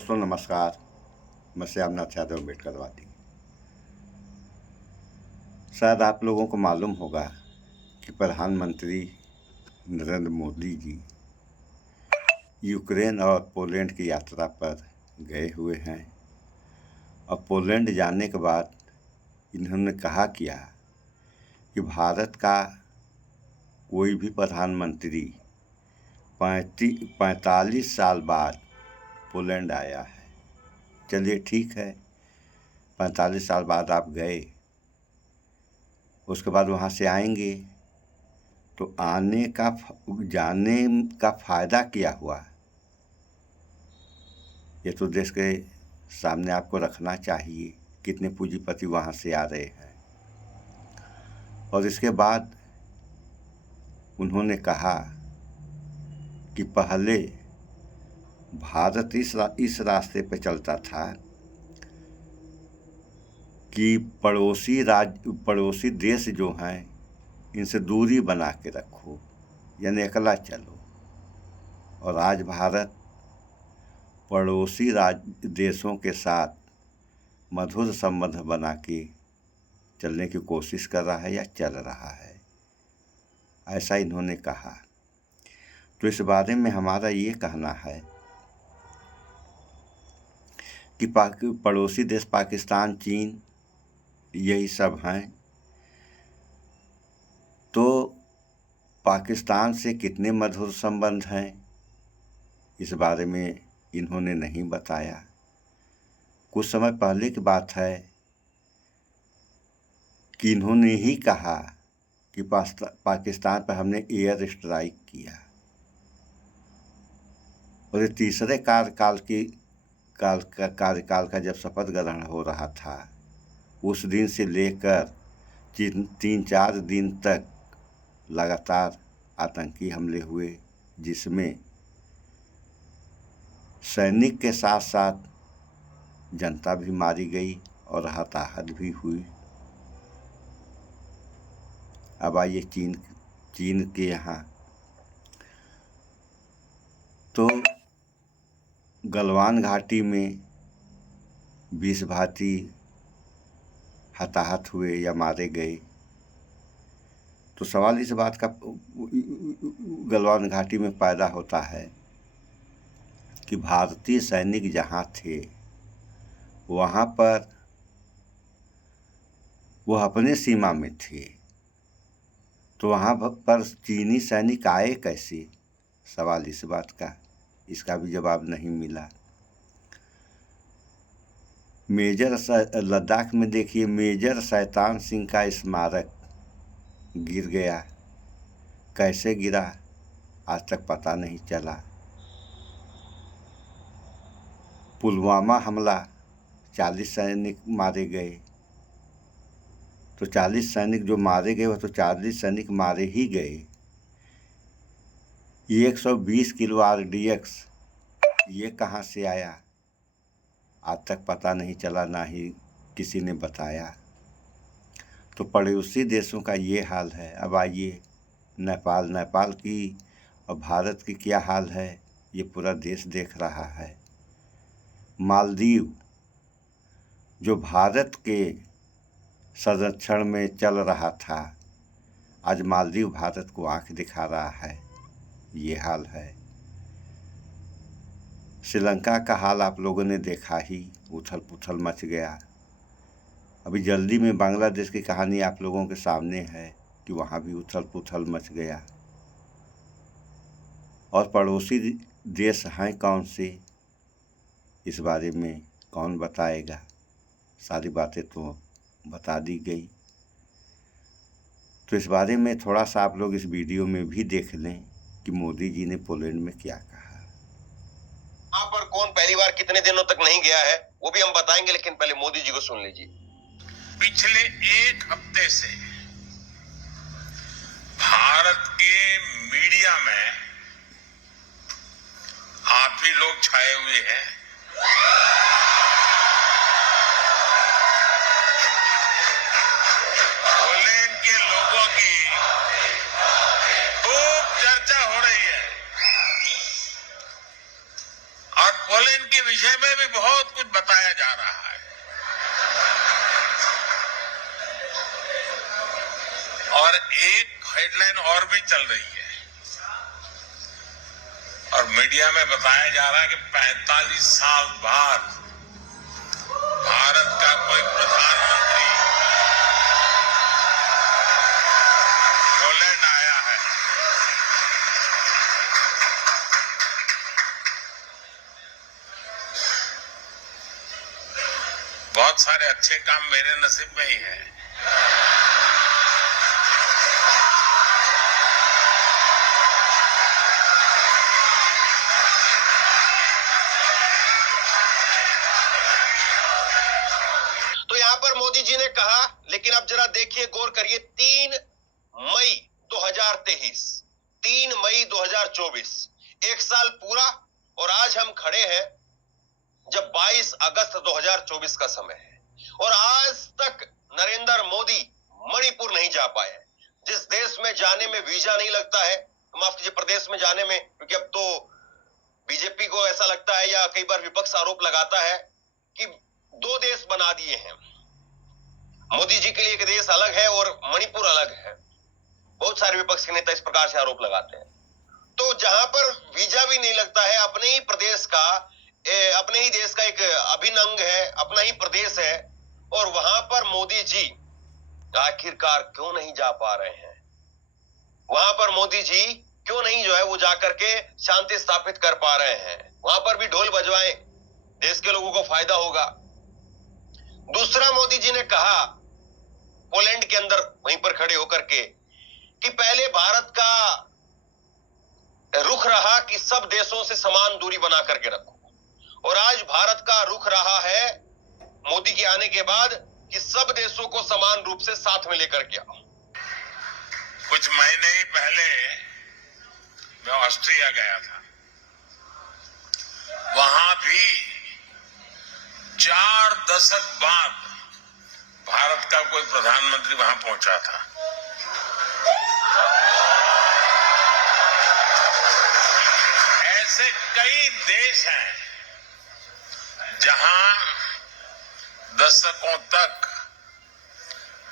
दोस्तों नमस्कार। मैं श्यामनाथ यादव अम्बेडकरवादी। शायद आप लोगों को मालूम होगा कि प्रधानमंत्री नरेंद्र मोदी जी यूक्रेन और पोलैंड की यात्रा पर गए हुए हैं और पोलैंड जाने के बाद इन्होंने कहा किया कि भारत का कोई भी प्रधानमंत्री 45 साल बाद पोलैंड आया है। चलिए ठीक है, 45 साल बाद आप गए, उसके बाद वहाँ से आएंगे तो जाने का फ़ायदा क्या हुआ, ये तो देश के सामने आपको रखना चाहिए। कितने पूंजीपति वहाँ से आ रहे हैं। और इसके बाद उन्होंने कहा कि पहले भारत इस रास्ते पे चलता था कि पड़ोसी देश जो हैं इनसे दूरी बना के रखो, यानी अकेला चलो। और आज भारत पड़ोसी देशों के साथ मधुर संबंध बना के चलने की कोशिश कर रहा है या चल रहा है, ऐसा इन्होंने कहा। तो इस बारे में हमारा ये कहना है कि पड़ोसी देश पाकिस्तान, चीन, यही सब हैं। तो पाकिस्तान से कितने मधुर संबंध हैं, इस बारे में इन्होंने नहीं बताया। कुछ समय पहले की बात है कि इन्होंने ही कहा कि पाकिस्तान पर हमने एयर स्ट्राइक किया। और ये तीसरे कार्यकाल का जब शपथ ग्रहण हो रहा था, उस दिन से लेकर 3-4 दिन तक लगातार आतंकी हमले हुए, जिसमें सैनिक के साथ साथ जनता भी मारी गई और हताहत भी हुई। अब आइए चीन के यहाँ, तो गलवान घाटी में 20 भारतीय हताहत हुए या मारे गए। तो सवाल इस बात का गलवान घाटी में पैदा होता है कि भारतीय सैनिक जहाँ थे वहाँ पर वह अपने सीमा में थे, तो वहाँ पर चीनी सैनिक आए कैसे, सवाल इस बात का, इसका भी जवाब नहीं मिला। लद्दाख में देखिए, मेजर शैतान सिंह का स्मारक गिर गया। कैसे गिरा आज तक पता नहीं चला। पुलवामा हमला, 40 सैनिक मारे गए। तो 40 सैनिक जो मारे गए वह तो 40 सैनिक मारे ही गए। 120 किलो RDX ये कहाँ से आया, आज तक पता नहीं चला, ना ही किसी ने बताया। तो पड़ोसी देशों का ये हाल है। अब आइए नेपाल की और भारत की क्या हाल है, ये पूरा देश देख रहा है। मालदीव जो भारत के संरक्षण में चल रहा था, आज मालदीव भारत को आंख दिखा रहा है, ये हाल है। श्रीलंका का हाल आप लोगों ने देखा ही, उथल पुथल मच गया। अभी जल्दी में बांग्लादेश की कहानी आप लोगों के सामने है कि वहाँ भी उथल पुथल मच गया। और पड़ोसी देश हैं कौन से, इस बारे में कौन बताएगा, सारी बातें तो बता दी गई। तो इस बारे में थोड़ा सा आप लोग इस वीडियो में भी देख लें कि मोदी जी ने पोलैंड में क्या कहा। वहां पर कौन पहली बार कितने दिनों तक नहीं गया है वो भी हम बताएंगे, लेकिन पहले मोदी जी को सुन लीजिए। पिछले एक हफ्ते से भारत के मीडिया में आप ही लोग छाए हुए हैं। पोलैंड के लोगों की खूब चर्चा हो रही है और पोलैंड के विषय विषय में भी बहुत कुछ बताया जा रहा है और एक हेडलाइन और भी चल रही है और मीडिया में बताया जा रहा है कि 45 साल बाद भारत का कोई प्रधानमंत्री पोलैंड आया है। बहुत सारे अच्छे काम मेरे नसीब में ही है। तो यहां पर मोदी जी ने कहा, लेकिन अब जरा देखिए, गौर करिए, 3 मई 2023, 3 मई 2024, एक साल पूरा और आज हम खड़े हैं जब 22 अगस्त 2024 का समय है और आज तक नरेंद्र मोदी मणिपुर नहीं जा पाए। जिस देश में जाने में वीजा नहीं लगता है, माफ कीजिए, प्रदेश में जाने में, क्योंकि अब तो बीजेपी को ऐसा लगता है या कई बार विपक्ष आरोप लगाता है कि 2 देश बना दिए हैं। मोदी जी के लिए एक देश अलग है और मणिपुर अलग है। बहुत सारे विपक्ष के नेता इस प्रकार से आरोप लगाते हैं। तो जहां पर वीजा भी नहीं लगता है, अपने ही प्रदेश का, अपने ही देश का एक अभिन्न अंग है, अपना ही प्रदेश है, और वहां पर मोदी जी आखिरकार क्यों नहीं जा पा रहे हैं? वहां पर मोदी जी क्यों नहीं जो है वो जाकर के शांति स्थापित कर पा रहे हैं? वहां पर भी ढोल बजवाएं, देश के लोगों को फायदा होगा। दूसरा, मोदी जी ने कहा पोलैंड के अंदर वहीं पर खड़े होकर के कि पहले भारत का रुख रहा कि सब देशों से समान दूरी बना करके रखो, और आज भारत का रुख रहा है मोदी के आने के बाद कि सब देशों को समान रूप से साथ में लेकर के आओ। कुछ महीने ही पहले मैं ऑस्ट्रिया गया था। वहां भी 4 दशक बाद भारत का कोई प्रधानमंत्री वहां पहुंचा था। ऐसे कई देश हैं जहां दशकों तक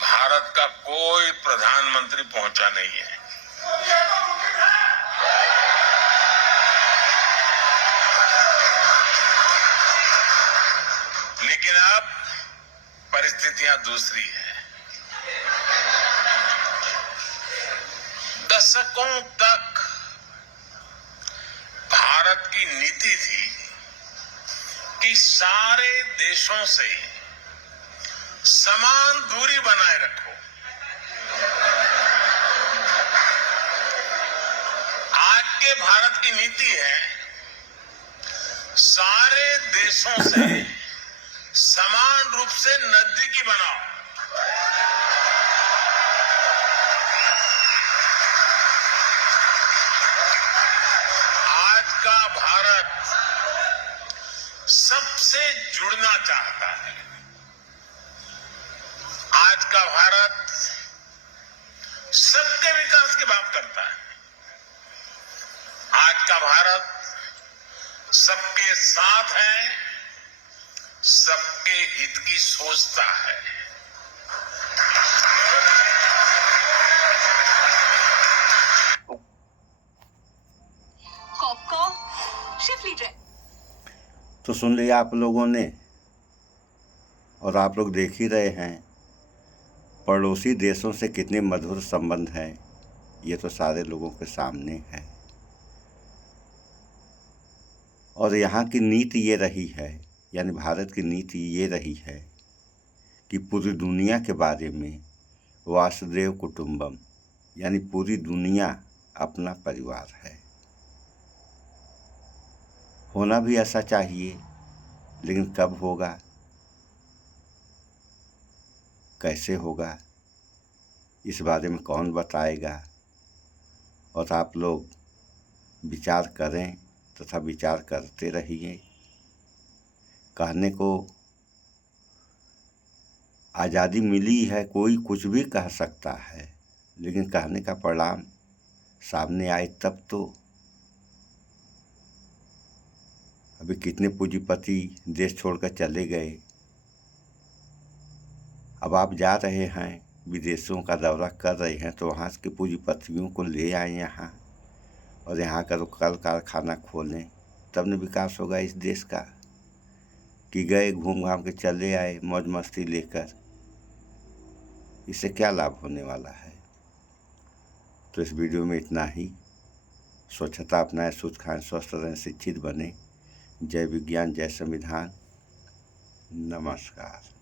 भारत का कोई प्रधानमंत्री पहुंचा नहीं है। लेकिन अब परिस्थितियां दूसरी है। दशकों तक भारत की नीति थी कि सारे देशों से समान दूरी बनाए रखो। आज के भारत की नीति है सारे देशों से समान रूप से नजदीकी बनाओ। आज का भारत सबसे जुड़ना चाहता है। आज का भारत सबके विकास की बात करता है। आज का भारत सबके साथ है, सबके हित की सोचता है। तो सुन लिया आप लोगों ने, और आप लोग देख ही रहे हैं पड़ोसी देशों से कितने मधुर संबंध हैं। ये तो सारे लोगों के सामने है। और यहाँ की नीति ये रही है, यानी भारत की नीति ये रही है कि पूरी दुनिया के बारे में वासुदेव कुटुंबम, यानी पूरी दुनिया अपना परिवार है। होना भी ऐसा चाहिए, लेकिन कब होगा, कैसे होगा, इस बारे में कौन बताएगा। और आप लोग विचार करें तथा विचार करते रहिए। कहने को आज़ादी मिली है, कोई कुछ भी कह सकता है, लेकिन कहने का परिणाम सामने आए तब तो। अभी कितने पूंजीपति देश छोड़कर चले गए। अब आप जा रहे हैं, विदेशों का दौरा कर रहे हैं, तो वहाँ के पूंजीपतियों को ले आए यहाँ और यहाँ का तो कल कारखाना खोलें, तब न विकास होगा इस देश का। कि गए घूम घाम के चले आए मौज मस्ती लेकर, इससे क्या लाभ होने वाला है। तो इस वीडियो में इतना ही। स्वच्छता अपनाएं, शुद्ध खाएं, स्वस्थ रहें, शिक्षित बने। जय विज्ञान, जय संविधान। नमस्कार।